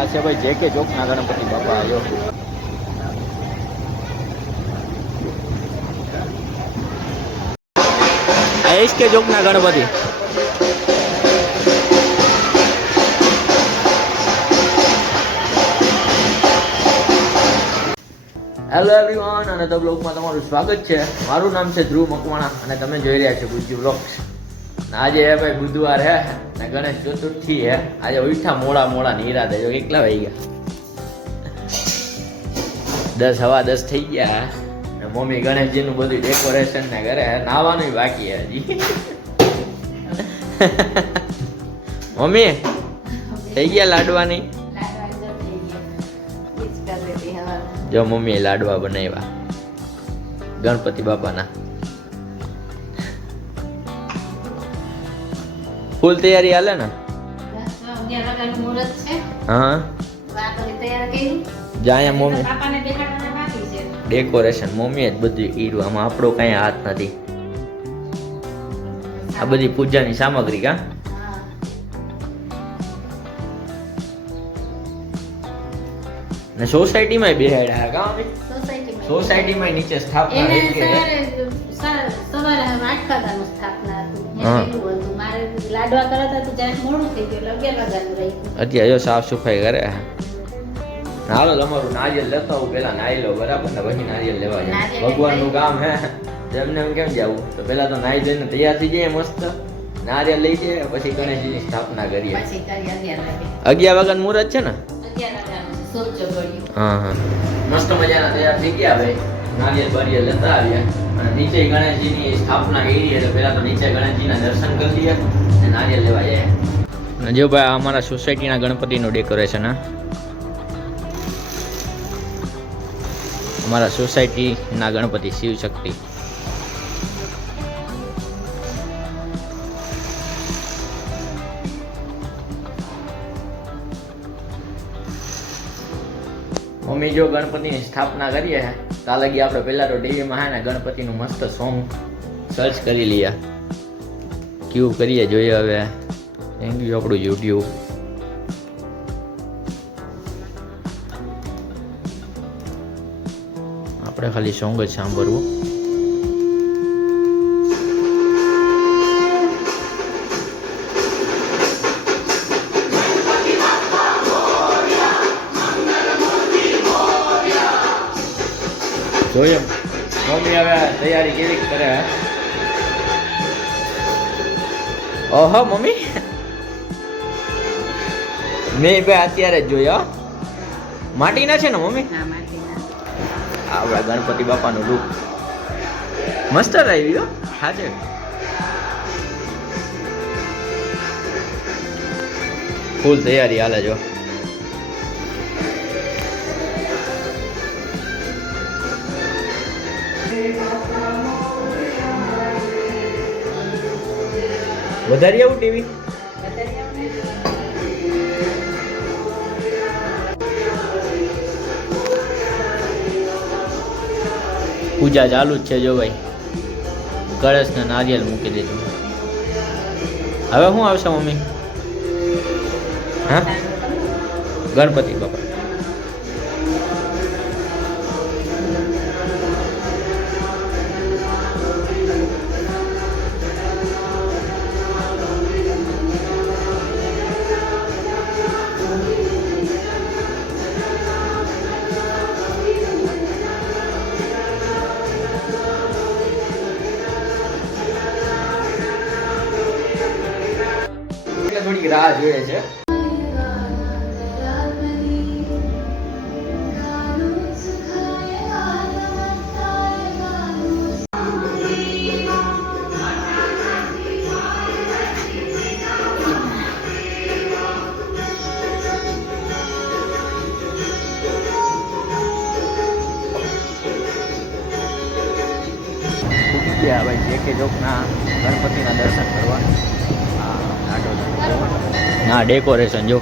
આ છે ભાઈ જે કે ચોકના ગણપતિ બાપા આવ્યો. આ એસ કે ચોકના ગણપતિ. હેલો એવરીવન, અને ધ બ્લોગમાં તમારું સ્વાગત છે. મારું નામ છે ધ્રુવ મકવાણા અને તમે જોઈ રહ્યા છો ગુજ્જુ બ્લોગ્સ. આજે હે ભાઈ બુધવાર હે ને ગણેશ ચતુર્થી હે. આજે ઉઠા મોડા નીરાતે જો કેટલા વાગી ગયા, 10 સવા 10 થઈ ગયા. ને મમ્મી ગણેશજીનું બધું ડેકોરેશન ને કરે. નાવાનું બાકી હે હજી. મમ્મી થઈ ગયા લાડવાની? જો મમ્મીએ લાડવા બનાવ્યા ગણપતિ બાપાના. ફૂલ તૈયારી હાલે ને? હા જાય મમ્મી ડેકોરેશન મમ્મીએ જ બધું કર્યું. આમાં આપણો કઈ હાથ નથી. આ બધી પૂજાની સામગ્રી કા ને સોસાયટીમાં બેહાડ્યા કા મમ્મી? સોસાયટીમાં નીચે સ્થાપના રહી છે. સવારે 8 વાગ્યાનું સ્થાપના હતું. મારે લાડવા કરતા તો જ્યારે મોડું થઈ ગયું એટલે 11 વાગ્યાનું રહી. અત્યારે જો સાફ સફાઈ કરે. હાલો તમારું નારિયેલ લેતા આવું, પેલા નાઈ લો બરાબર ને પછી નારિયેલ લેવા જાય. ભગવાનનું કામ હે, એમને એમ કેમ જવું? તો પેલા તો નાઈ ધોઈને તૈયાર થઈ જાય મસ્ત, નારિયેલ લઈ જાય પછી ગણેશજીની સ્થાપના કરીએ. 11 વાગ્યાનું મુહૂર્ત છે ને? 11 વાગ્યાનું સોચો પડ્યું. હા મસ્ત મજાના તૈયાર થઈ ગયા ભાઈ. નારિયેલ બારિયેલ લેતા આવ્યા અને નીચે ગણેશજીની સ્થાપના કરી એટલે પેલા તો નીચે ગણેશજીના દર્શન કરી લઈએ અને નારિયેલ લેવા જાય. અને જો ભાઈ અમારા સોસાયટીના ગણપતિનું ડેકોરેશન. હા અમારા સોસાયટીના ગણપતિ શિવ શક્તિ. મમ્મી જો ગણપતિની સ્થાપના કરીએ ત્યાં લગી આપણે પહેલા તો ટીવીમાં હે ને ગણપતિનું મસ્ત સોંગ સર્ચ કરી લઈએ. ક્યુ કરીએ જોઈએ હવે. થેન્ક યુ આપણું યુટ્યુબ. આપણે ખાલી સોંગ જ સાંભળવું. જોઈએ મમ્મી હવે તૈયારી કેવી કરે. ઓહો મમ્મી મેં ભાઈ અત્યારે જ જોયો. માટીના છે ને મમ્મી? આપણા ગણપતિ બાપાનું રૂપ મસ્ત રહ્યું. હા છે ફૂલ તૈયારી હાલે જો. વધારે આવું ટીવી પૂજા ચાલુ જ છે જો ભાઈ. કળશને નારિયેલ મૂકી દીધું. હવે શું આવશે મમ્મી? હા ગણપતિ બાપા. થોડીક રાહ જોઈએ છે. ભાઈ જે કે ચોકના ગણપતિના દર્શન કરવા. હા ડેકોરેશન જો.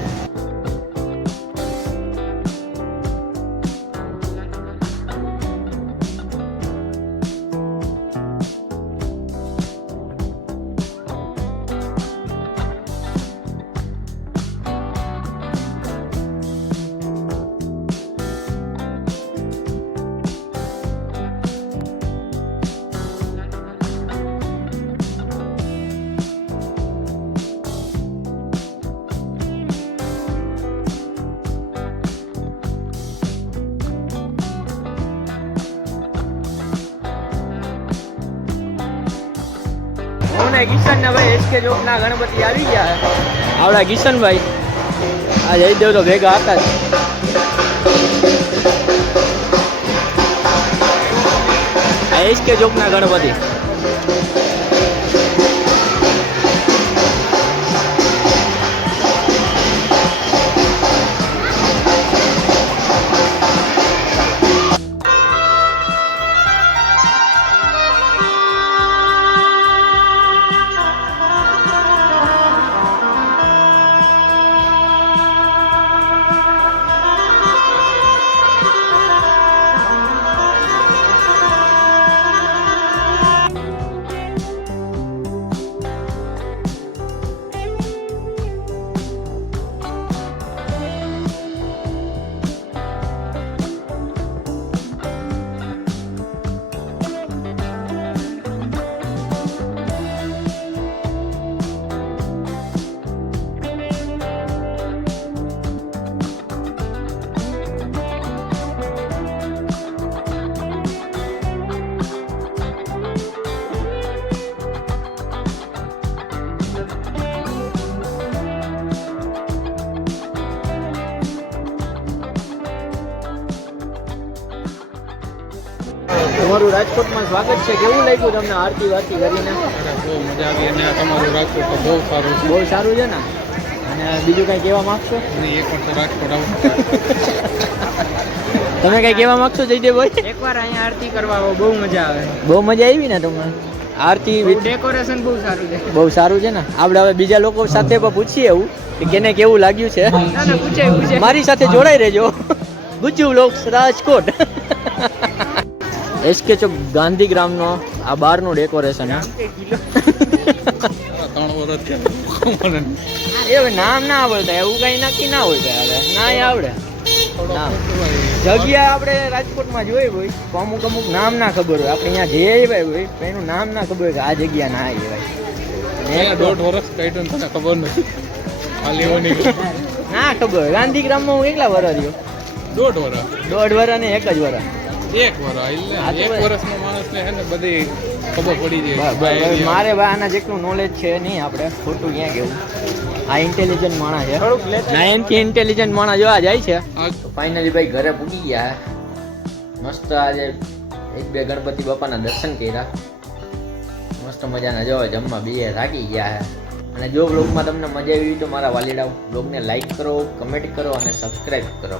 અને કિશન ને ભાઈ એસકે ચોકના ગણપતિ આવી ગયા છે. આવડા કિશનભાઈ આ જયદેવ તો ભેગા હતા જ. આ એસકે ચોકના ગણપતિ. તમારું રાજકોટમાં સ્વાગત છે. કેવું લાગ્યું તમને આરતી વારતી કરીને? બહુ મજા આવી અને તમારું રાજકોટ તો બહુ સારું છે. બહુ સારું છે ને. અને બીજું કંઈ કહેવા માંગશો? અને એક વાર તો રાજકોટ આવું. તમે કંઈ કહેવા માંગશો જયદેવભાઈ? એકવાર અહીંયા આરતી કરવા આવો, બહુ મજા આવે. બહુ મજા આવી ને તમને? આરતી ડેકોરેશન બહુ સારું છે. બહુ સારું છે ને. આપણે હવે બીજા લોકો સાથે પણ પૂછીએ એવું કે કેને કેવું લાગ્યું છે. પૂછે મારી સાથે જોડાઈ રહેજો. ગુજ્જુ વ્લોગ્સ રાજકોટ. એસકે ચોક ગાંધીગ્રામનો આ બહારનું ડેકોરેશન. 3 વર્ષ થયા. એ હવે નામ ના આવડતા, એવું કઈ નક્કી ના હોય હવે ના આવડે. નામ જગ્યા આપણે રાજકોટમાં જોઈ હોય તો અમુક અમુક નામ ના ખબર હોય. આપણે અહીંયા જઈએ હોય તો એનું નામ ના ખબર હોય કે આ જગ્યા ના આવી ભાઈ. 1.5 વર્ષ કાઢ્યું ને તને ખબર નથી. આ લેવાની ના ખબર હોય. ગાંધીગ્રામમાં હું એકલા વરસ રહ્યો. 1.5 વર્ષ. 1.5 વર્ષ ને 1 જ વર્ષ. 1 વર્ષ એટલે 1 વર્ષમાં માણસને હે ને બધી ખબર પડી જાય. મારે ભાઈ આના જેટલું નોલેજ છે નહીં. આપણે ખોટું ક્યાં કેવું. આ ઇન્ટેલિજન્ટ માણસ છે. 9 થી ઇન્ટેલિજન્ટ માણસ જોવા જાય છે. તો ફાઇનલી ભાઈ ઘરે પૂગી ગયા. મસ્ત આજે 1-2 ગણપતિ બાપાના દર્શન કર્યા. મસ્ત મજાના જો જમવા બે થાકી ગયા છે. અને જો બ્લોગમાં તમને મજા આવી તો મારા વાલીડા બ્લોગને લાઈક કરો, કમેન્ટ કરો અને સબસ્ક્રાઈબ કરો.